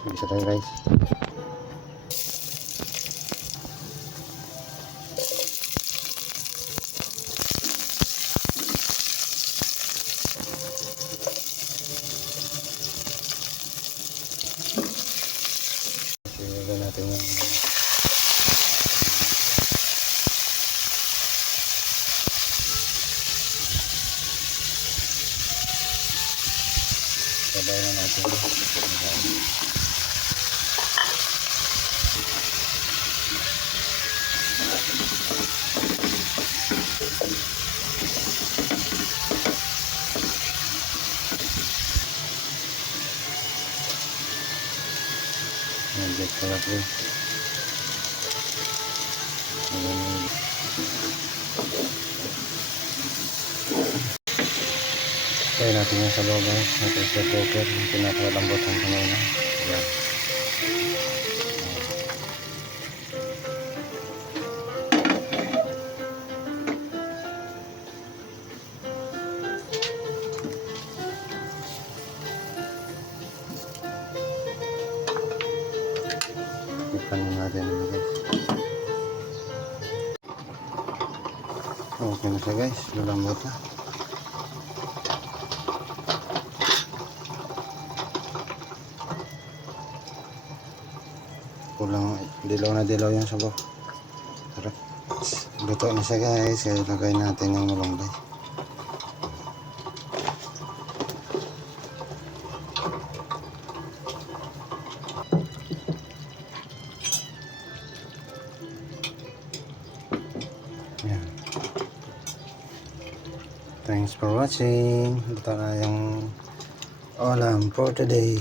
Bisa tayo guys. Silagay natin yung sabay na natin. Black sarap rin. Kaya natin yung sa loob natin sa cooker yung pinakamalambot ang kamay na. Ayan. Ipan natin na guys. Okay na siya guys, lalambot na. Kulang, dilaw na dilaw yung sabaw. Sarap. Luto na siya guys, ilagay natin yung malunggay. Yan. Thanks for watching. Ito na yung ulam for today.